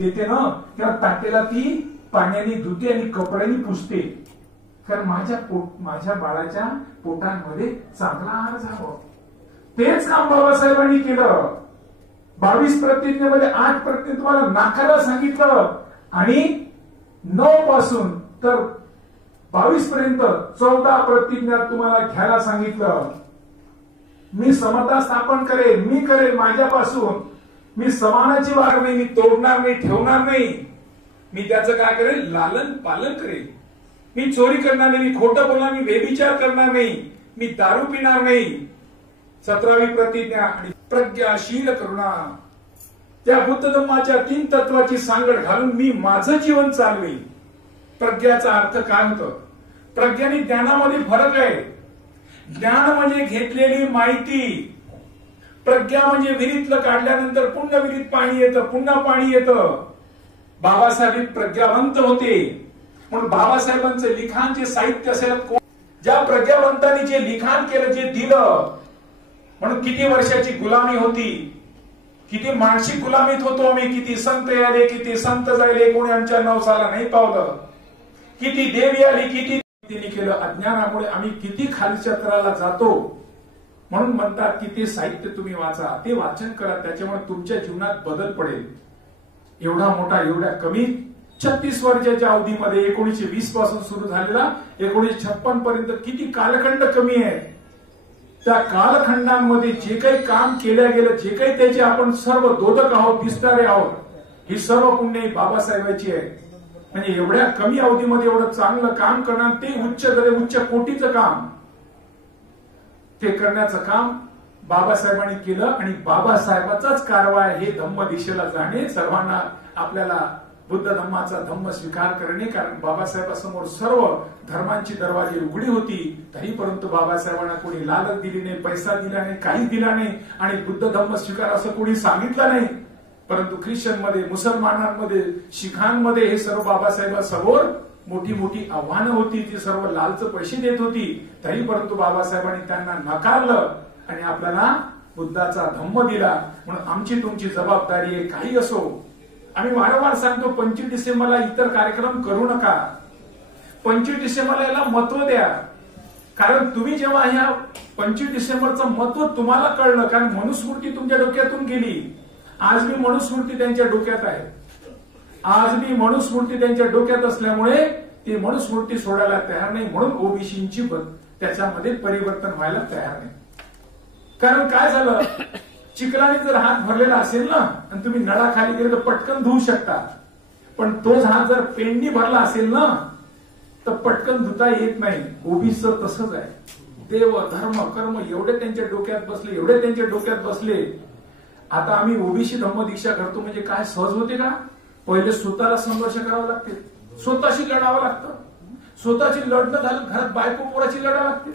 देते ना तेव्हा ताटेला ती पाण्याने धुते आणि कपड्याने पुसते, कारण माझ्या बाळाच्या पोटांमध्ये चांगला आहार जावं. तेच काम बाबासाहेबांनी केलं. 22 प्रतिज्ञेमध्ये 8 प्रतिज्ञा तुम्हाला नाकारायला सांगितलं आणि 9 पासून तर 22 पर्यंत 14 प्रतिज्ञा तुम्हाला घ्यायला सांगितलं. मी समता स्थापन करेन, मी करेन माझ्यापासून, मी समानाची वाढ नाही, मी तोडणार नाही, ठेवणार नाही, मी त्याचं काय करेन, लालन पालन करेन. मी चोरी करणार नाही, मी खोटं बोलणार, मी व्यभिचार करणार नाही, मी दारू पिणार नाही. 17वी प्रतिज्ञा आणि प्रज्ञाशील करुणा, त्या बुद्ध धम्माच्या 3 तत्वाची सांगड घालून मी माझं जीवन चालवेन. प्रज्ञाचा अर्थ काय होतं? प्रज्ञा आणि ज्ञानामध्ये फरक आहे. ज्ञान म्हणजे घेतलेली माहिती, प्रज्ञा म्हणजे विहिरीतलं काढल्यानंतर पुन्हा विहिरीत पाणी येतं, पुन्हा पाणी येतं. बाबासाहेब प्रज्ञावंत होते म्हणून बाबासाहेबांचं लिखाण जे साहित्य असेल, ज्या प्रज्ञावंतांनी जे लिखाण केलं, जे दिलं, म्हणून किती वर्षाची गुलामी होती, किती मानसिक गुलामीत होतो आम्ही, किती संत आले, किती संत जायले, कोणी आमच्या नवसाला नाही पावलं, किती देवी आली, किती तिने केलं. अज्ञानामुळे आम्ही किती खालच्या तराला जातो. म्हणून म्हणतात की ते साहित्य तुम्ही वाचा, ते वाचन करा, त्याच्यामुळे तुमच्या जीवनात बदल पडेल. एवढा मोठा, एवढ्या कमी 36 वर्षाच्या अवधीमध्ये 1920 पासून सुरू झालेला 1956 पर्यंत किती कालखंड कमी आहे. त्या कालखंडांमध्ये जे काही काम केलं गेलं, जे काही त्याचे आपण सर्व दोदक आहोत, दिसणारे आहोत, ही सर्व पुण्य बाबासाहेबांची आहे. म्हणजे एवढ्या कमी अवधीमध्ये एवढं चांगलं काम करणार, ते उच्च कोटीचं काम, ते करण्याचं काम बाबासाहेबांनी केलं. आणि बाबासाहेबाचाच कारभार हे धम्म दिशेला जाणे, सर्वांना आपल्याला बुद्ध धम्माचा धम्म स्वीकार करणे. कारण बाबासाहेबांसमोर सर्व धर्मांची दरवाजे उघडी होती, तरी परंतु बाबासाहेबांना कोणी लालच दिली नाही, पैसा दिला नाही, काहीच दिला नाही आणि बुद्ध धम्म स्वीकार असं कोणी सांगितलं नाही. परंतु ख्रिश्चनमध्ये, मुसलमानांमध्ये, शिखांमध्ये हे सर्व बाबासाहेबांसमोर मोठी मोठी आव्हानं होती. ती सर्व लालच पैसे देत होती, तरी परंतु बाबासाहेबांनी त्यांना नाकारलं आणि आपल्याला बुद्धाचा धम्म दिला. म्हणून आमची तुमची जबाबदारी आहे, काही असो. आम्ही वारंवार सांगतो 25 डिसेंबरला इतर कार्यक्रम करू नका. 25 डिसेंबरला याला महत्व द्या. कारण तुम्ही जेव्हा ह्या 25 डिसेंबरचं महत्व तुम्हाला कळलं, कारण मनुस्मृती तुमच्या डोक्यातून गेली. आज मी मनुस्मृती त्यांच्या डोक्यात आहे. आज मी मनुस्मृती त्यांच्या डोक्यात असल्यामुळे ते मनुस्मृती सोडायला तयार नाही. म्हणून ओबीसींची त्याच्यामध्ये परिवर्तन व्हायला तयार नाही. कारण काय झालं, चिखलाने जर हात भरलेला असेल ना आणि तुम्ही नळाखाली गेले तर पटकन धुवू शकता, पण तोच हात जर पेंडी भरला असेल ना तर पटकन धुता येत नाही. ओबीसीचं तसंच आहे. देव, धर्म, कर्म एवढे त्यांच्या डोक्यात बसले, एवढे त्यांच्या डोक्यात बसले. आता आम्ही ओबीसी धम्म दीक्षा करतो म्हणजे काय सहज होते का? पहिले स्वतःला संघर्ष करावा लागते, स्वतःशी लढावं लागतं. स्वतःची लढणं झालं, घरात बायको पोराची लढावं लागते.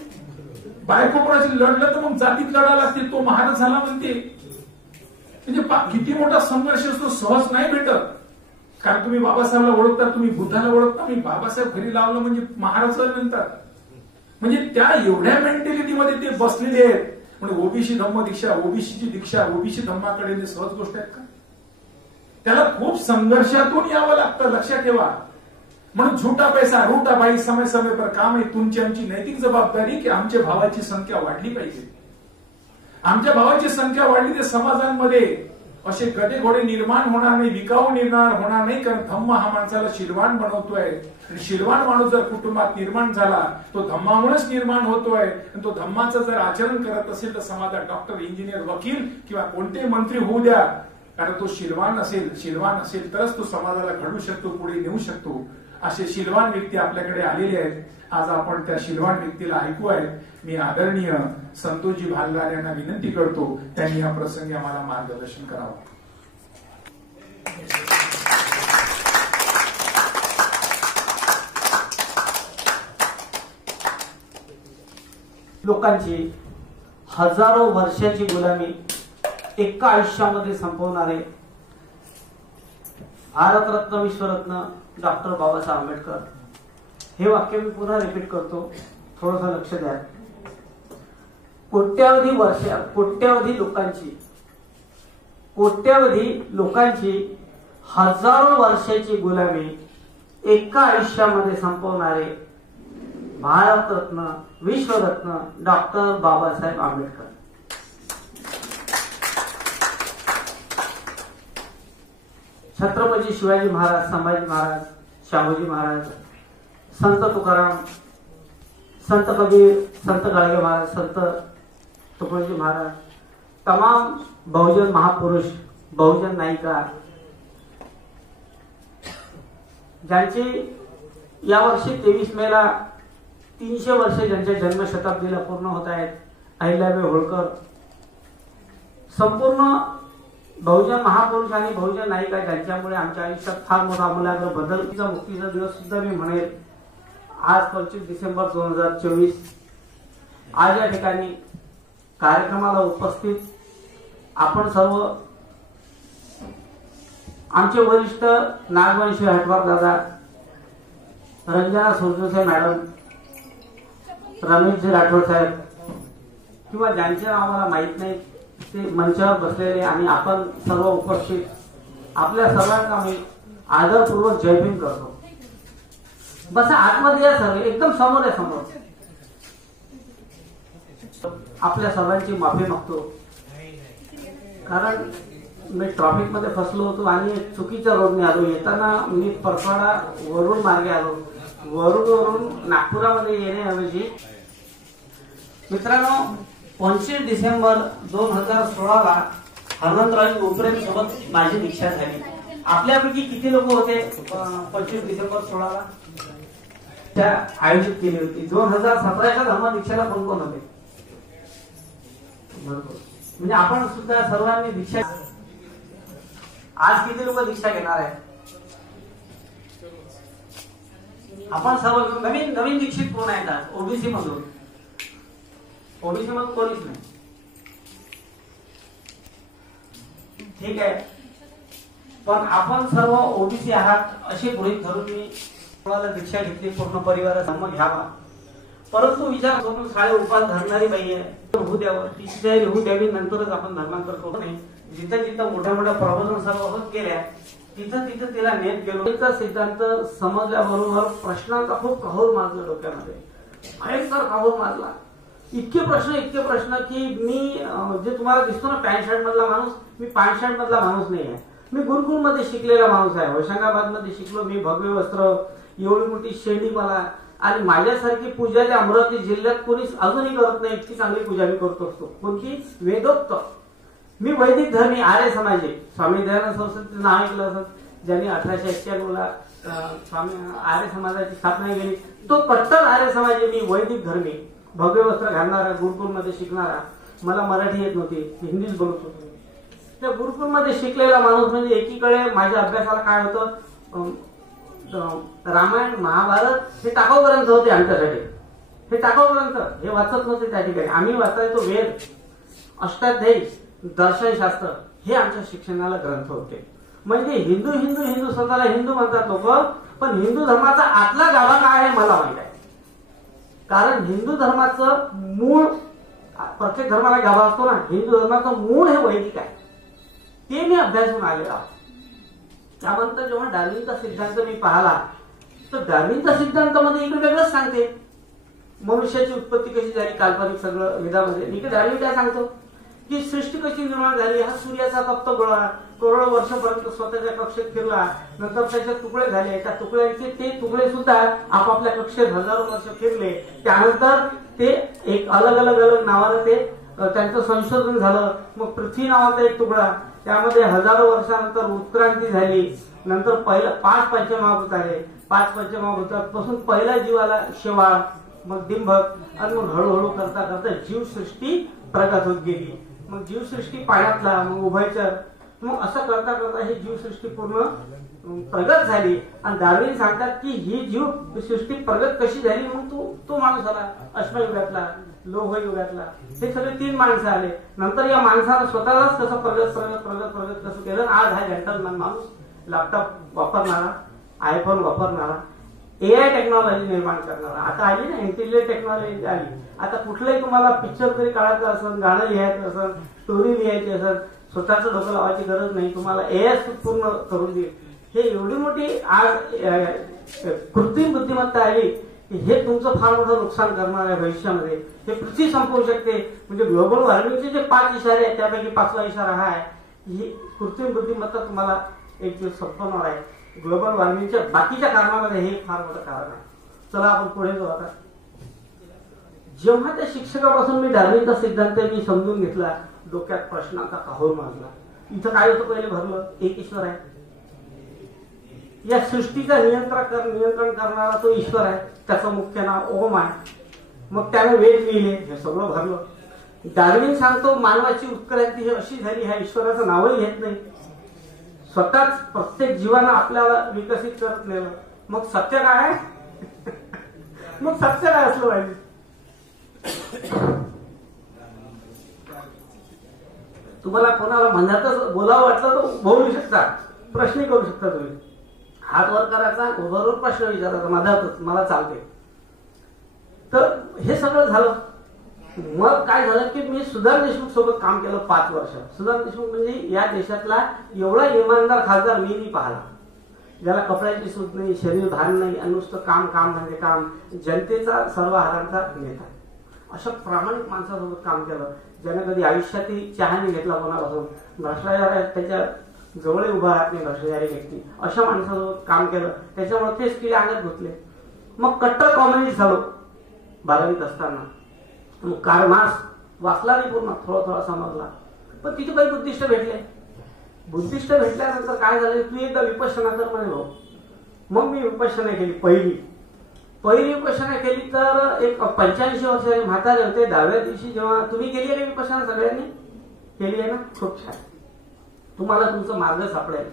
बायको पोराची लढलं तर मग जातीत लढावं लागते. तो महाराज झाला म्हणते. म्हणजे किती मोठा संघर्ष असतो, सहज नाही भेटत. कारण तुम्ही बाबासाहेबला ओळखता, तुम्ही बुद्धाला ओळखता, मी बाबासाहेब घरी लावलं म्हणजे महाराज म्हणतात. म्हणजे त्या एवढ्या मेंटॅलिटीमध्ये ते बसलेले आहेत. म्हणजे ओबीसी धम्म दीक्षा, ओबीसीची दीक्षा, ओबीसी धम्माकडे सहज गोष्ट आहेत का? त्याला खूप संघर्षातून यावं लागतं, लक्षात ठेवा. म्हणून झूठा पैसा, रूठा बाई, समय समय पर काम आहे. तुमची आमची नैतिक जबाबदारी की आमच्या भावाची संख्या वाढली पाहिजे. आमच्या भावाची संख्या वाढली तर समाजांमध्ये असे गदे घोडे निर्माण होणार नाही, विकाऊ निर्माण होणार नाही. कारण धम्म हा माणसाला शीलवान बनवतोय. आणि शीलवान माणूस जर कुटुंबात निर्माण झाला तो धम्मामुळेच निर्माण होतोय. आणि तो धम्माचं जर आचरण करत असेल तर समाजात डॉक्टर, इंजिनियर, वकील किंवा कोणतेही मंत्री होऊ द्या, कारण तो शीलवान असेल तरच तो समाजाला घडवू शकतो, पुढे नेऊ शकतो. असे शीलवान व्यक्ती आपल्याकडे आलेले आहेत. आज आपण त्या शीलवान व्यक्तीला ऐकू आहेत. मी आदरणीय संतोषजी भालदार यांना विनंती करतो, त्यांनी या प्रसंगी आम्हाला मार्गदर्शन करावं. लोकांची हजारो वर्षाची गुलामी एका आयुष्यामध्ये संपवणारे भारतरत्न, विश्वरत्न डॉक्टर बाबासाहेब आंबेडकर. हे वाक्य मी पुन्हा रिपीट करतो, थोडस लक्ष द्या. कोट्यावधी लोकांची हजारो वर्षाची गुलामी एका आयुष्यामध्ये संपवणारे भारतरत्न विश्वरत्न डॉक्टर बाबासाहेब आंबेडकर. छत्रपती शिवाजी महाराज, संभाजी महाराज, शाहूजी महाराज, संत तुकाराम, संत कबीर, संत गाडगे महाराज, संत तुकडोजी महाराज, तमाम बहुजन महापुरुष, बहुजन नायिका ज्यांची यावर्षी 23 मेला 300 वर्षे ज्यांच्या जन्मशताब्दीला पूर्ण होत आहेत. अहिल्याबाई होळकर, संपूर्ण बहुजन महापुरुष आणि बहुजन नायिका ज्यांच्यामुळे आमच्या आयुष्यात फार मोठा आमूलाग्र बदलचा मुक्तीचा दिवस सुद्धा मी म्हणेल. आज 25 डिसेंबर 2024. आज या ठिकाणी कार्यक्रमाला उपस्थित आपण सर्व आमचे वरिष्ठ नागवंशी हटवार दादा, रंजना सुरजोसे मॅडम, रमेशजी राठोड साहेब किंवा ज्यांचे आम्हाला माहित नाही ते मंचावर बसलेले आणि आपण सर्व उपस्थित आपल्या सर्वांना मी आदरपूर्वक जय भीम करतो. बसा आतमध्ये या, सर्व एकदम समोर आहे. समोर आपल्या सर्वांची माफी मागतो कारण मी ट्रॉफिक मध्ये फसलो होतो आणि चुकीच्या रोडने आलो. येताना मी परतवाडा वरून मार्गे आलो. वरून नागपुरामध्ये येण्याऐवजी मित्रांनो 25 डिसेंबर 2016 हनुमंतराव उपरेन सोबत माझी दीक्षा झाली. आपल्यापैकी किती लोक होते 25 डिसेंबर 16 त्या आयोजित केली होती? 2017च्या धर्म दीक्षेला कोण कोण होते? म्हणजे आपण सुद्धा सर्वांनी दीक्षा. आज किती लोक दीक्षा घेणार आहे? आपण सर्व नवीन दीक्षित कोण आहेत? आज ओबीसी मधून कोणीच नाही. ठीक आहे, पण आपण सर्व ओबीसी आहात असे गृहीत धरून मी तुम्हाला दीक्षा घेतली. पूर्ण परिवार धर्म घ्यावा, परंतु विचार करून शाळे उपास धरणारी बाई आहे, होऊ द्यावं, तिची तयारी होऊ द्यावी, नंतरच आपण धर्मांतर करू नये. जिथं मोठ्या प्रबोधन सर्व होत गेल्या तिथं तिला नेत गेलो. सिद्धांत समजल्याबरोबर प्रश्नांचा खूप कहोर माजला डोक्यामध्ये, भयंकर कहोर माजला. इतके प्रश्न की मी जे तुम्हाला दिसतो ना पॅन्ट शर्ट मधला माणूस, मी पॅन्ट शर्ट मधला माणूस नाही आहे. मी गुरुकुल मध्ये शिकलेला माणूस आहे. होशंगाबाद मध्ये शिकलो मी. भगवे वस्त्र, एवढी मोठी शेंडी मला, आणि माझ्यासारखी पूजा त्या अमरावती जिल्ह्यात कोणीच अजूनही करत नाही. इतकी चांगली पूजा मी करत असतो. कोणती? वेदोक्त. मी वैदिक धर्मी आर्य समाजी. स्वामी दयानंद सरस्वतीचं नाव ऐकलं असं, ज्यांनी 1891ला स्वामी आर्य समाजाची स्थापना केली. तो कट्टर आर्य समाजी. मी वैदिक धर्मी, भगवे वस्त्र घालणारा, गुरुकुलमध्ये शिकणारा. मला मराठी येत नव्हती, हिंदीच बोलत होतो. त्या गुरुकुलमध्ये शिकलेला माणूस म्हणजे एकीकडे माझ्या अभ्यासाला काय होतं, रामायण महाभारत हे टाकाऊ ग्रंथ होते आमच्यासाठी. हे टाकाऊ ग्रंथ हे वाचत नव्हते त्या ठिकाणी. आम्ही वाचायचो वेद, अष्टाध्यायी, दर्शनशास्त्र हे आमच्या शिक्षणाला ग्रंथ होते. म्हणजे हिंदू स्वतःला हिंदू म्हणतात लोक, पण हिंदू धर्माचा आतला गाभा काय आहे मला माहित आहे. कारण हिंदू धर्माचं मूळ, प्रत्येक धर्माला गाभा असतो ना, हिंदू धर्माचं मूळ हे वैदिक आहे. ते मी अभ्यासून आलेलो आहे. त्यानंतर जेव्हा डार्विनचा सिद्धांत मी पाहिला तर डार्विनचा सिद्धांतामध्ये इकडे वेगळंच सांगते. मनुष्याची उत्पत्ती कशी झाली, काल्पनिक सगळं वेदामध्ये. इकडे डार्विन काय सांगतो की सृष्टी कशी निर्माण झाली. हा सूर्याचा तप्त गोळा करोडो वर्षापर्यंत स्वतःच्या कक्षेत फिरला, नंतर त्याचे तुकडे झाले. त्या तुकड्यांचे ते तुकडे सुद्धा आपापल्या कक्षेत हजारो वर्ष फिरले. त्यानंतर ते एक अलग नावानं ते त्यांचं संशोधन झालं. मग पृथ्वी नावाचा एक तुकडा, त्यामध्ये हजारो वर्षानंतर उत्क्रांती झाली. नंतर पहिला 5 पंचमहाभूत आले. 5 पंचमहाभूतापासून पहिला जीव आला शेवाळ, मग डिंभक, आणि मग हळूहळू करता जीवसृष्टी प्रगत होत गेली. मग जीवसृष्टी पाण्यातला, मग उभयचर, मग असं करता ही जीवसृष्टी पूर्ण प्रगत झाली. आणि डार्विन सांगतात की ही जीवसृष्टी प्रगत कशी झाली. मग तो माणूस आला अश्मयुगातला, लोह युगातला. हे सगळे 3 माणसं आले. नंतर या माणसानं स्वतःलाच कसं प्रगत कसं केलं. आज हा जंटलमॅन माणूस लॅपटॉप वापरणारा, आयफोन वापरणारा, एआय टेक्नॉलॉजी निर्माण करणारा. आता आली ना इंटेलिजंट टेक्नॉलॉजी आली. आता कुठलंही तुम्हाला पिक्चर तरी काढायचं असेल, गाणं लिहायचं असेल, स्टोरी लिहायची असेल, स्वतःचं डोकं लावायची गरज नाही, तुम्हाला एआय पूर्ण करून देईल. हे एवढी मोठी आज कृत्रिम बुद्धिमत्ता आली की हे तुमचं फार मोठं नुकसान करणार आहे भविष्यामध्ये. हे पृथ्वी संपवू शकते. म्हणजे ग्लोबल वॉर्मिंगचे जे 5 इशारे आहेत त्यापैकी 5वा इशारा हा आहे, ही कृत्रिम बुद्धिमत्ता तुम्हाला एक दिवस संपवणार आहे. ग्लोबल वॉर्मिंगच्या बाकीच्या कारणामध्ये हे फार मोठं कारण आहे. चला आपण पुढे जाऊ. आता जेव्हा त्या शिक्षकापासून मी डार्विनचा सिद्धांत मी समजून घेतला, डोक्यात प्रश्नांचा काहूर माजला. इथं काय होतं पहिले भरलं, एक ईश्वर आहे. या सृष्टीचा नियंत्रण करणारा तो ईश्वर आहे, त्याचं मुख्य नाव ओम आहे. मग त्याने वेद लिहिले, हे सगळं भरलं. डार्विन सांगतो मानवाची उत्क्रांती ही अशी झाली, ह्या ईश्वराचं नावही घेत नाही, स्वतःच प्रत्येक जीवानं आपल्याला विकसित करत नेलं. मग सत्य काय आहे? मग सत्य काय असलं पाहिजे? तुम्हाला कोणाला मनातच बोलावं वाटलं तर बोलू शकता, प्रश्न करू शकता. तुम्ही हात वर करायचा, उभारून प्रश्न विचारायचा मधातच, मला चालते. तर हे सगळं झालं. मग काय झालं की मी सुधार देशमुख सोबत काम केलं 5 वर्ष. सुधार देशमुख म्हणजे या देशातला एवढा इमानदार खासदार मी नाही पाहिला, ज्याला कपड्याची सूट नाही, शरीर भान नाही, नुसतं काम काम म्हणजे काम, जनतेचा सर्व हारांचा नेता. अशा प्रामाणिक माणसासोबत काम केलं, ज्याने कधी आयुष्यातही चहा नाही घेतला कोणापासून. भ्रष्टाचार त्याच्या जवळ उभा राहत नाही भ्रष्टाचारी व्यक्ती. अशा माणसासोबत काम केलं, त्याच्यामुळे तेच किल्ले अंगात घुसले. मग कट्टर कॉम्युनिस्ट झालो 12वीत असताना. मग कार्ल मार्क्स वाचला नाही पूर्ण, थोडा समजला, पण तिथे काही बुद्धिस्ट भेटले. बुद्धिस्ट भेटल्यानंतर काय झालं, तू एकदा विपश्यना कर म्हणे भाऊ. मग मी विपश्यना केली. पहिली विपश्यना केली तर एक 85 वर्षाचे म्हातारे होते. 10व्या दिवशी जेव्हा तुम्ही केली आहे विपश्यना, सगळ्यांनी केली आहे ना, खूप छान. तुम्हाला तुमचं मार्ग सापडेल.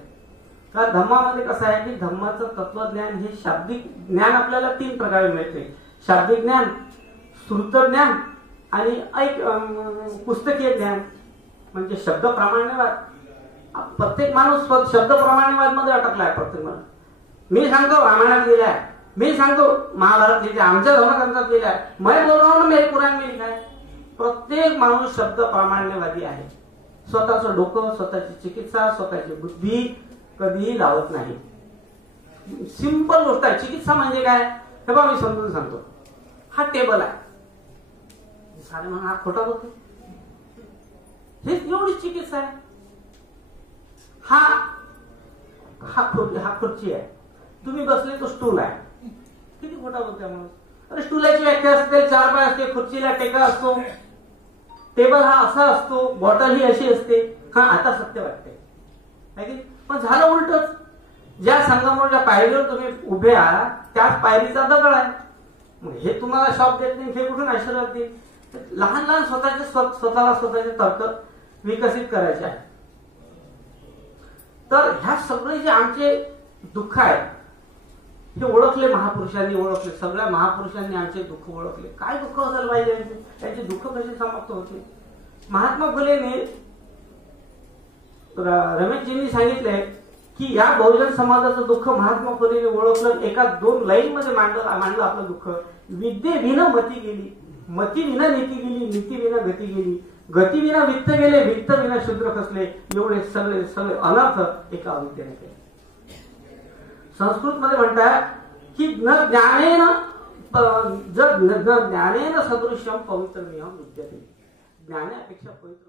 का धम्मामध्ये कसं आहे की धम्माचं तत्वज्ञान हे शाब्दिक ज्ञान आपल्याला 3 प्रकारे मिळते. शाब्दिक ज्ञान, श्रुत ज्ञान आणि पुस्तकीय ज्ञान म्हणजे शब्द प्रामाण्यवाद. प्रत्येक माणूस शब्द प्रामाण्यवाद मध्ये अटकला आहे. प्रत्येक माणूस मी सांगतो रामायणात लिहिलाय, मी सांगतो महाभारत लिहिलाय, आमच्या धर्मग्रंथात लिहिलाय, मैं बोल रहा हूं मेरे कुरान में लिखा है. प्रत्येक माणूस शब्द प्रामाण्यवादी आहे. स्वतःचं डोकं, स्वतःची चिकित्सा, स्वतःची बुद्धी कधीही लावत नाही. सिंपल गोष्ट आहे. चिकित्सा म्हणजे काय हे बघा मी समजून सांगतो. हा टेबल आहे, सारे म्हणून हा खोटा बोलतो, हे एवढी चिकित्सा आहे. हा खुर्ची आहे, तुम्ही बसले तो स्टूल आहे, किती खोटा बोलतोय माणूस. अरे स्टूलाची व्याख्या असते, 4 पाय असते, खुर्चीला टेका असतो, टेबल हा असा असतो, बॉटल ही अशी असते. हा आता सत्य वाटते, पण झालं उलटच. ज्या संगमरवरच्या पायरीवर तुम्ही उभे आहात त्याच पायरीचा दगड आहे. मग हे तुम्हाला शॉक देत नाही, हे कुठून आशीर्वाद देईल. लहान लहान स्वतःला स्वतःचे तर्क विकसित करायचे आहे. तर ह्या सगळे जे आमचे दुःख आहे हे ओळखले महापुरुषांनी, ओळखले. सगळ्या महापुरुषांनी आमचे दुःख ओळखले. काय दुःख असायला पाहिजे त्यांचे दुःख कसे समाप्त होते. महात्मा फुलेने रमेशजींनी सांगितले की या बहुजन समाजाचं दुःख महात्मा फुलेने ओळखलं. एका 2 लाईन मध्ये मांडलं आपलं दुःख. विद्येविना मती गेली, मती विना नीती गेली, नीती विना गती गेली, गती विना वित्त गेले, वित्त विना शूद्र खसले. एवढे सगळे अनर्थ एका अविद्येने केले. संस्कृत मध्ये म्हणतात की न ज्ञानेन सदृश्यम पवित्रमियं विद्यते. ज्ञानापेक्षा पवित्र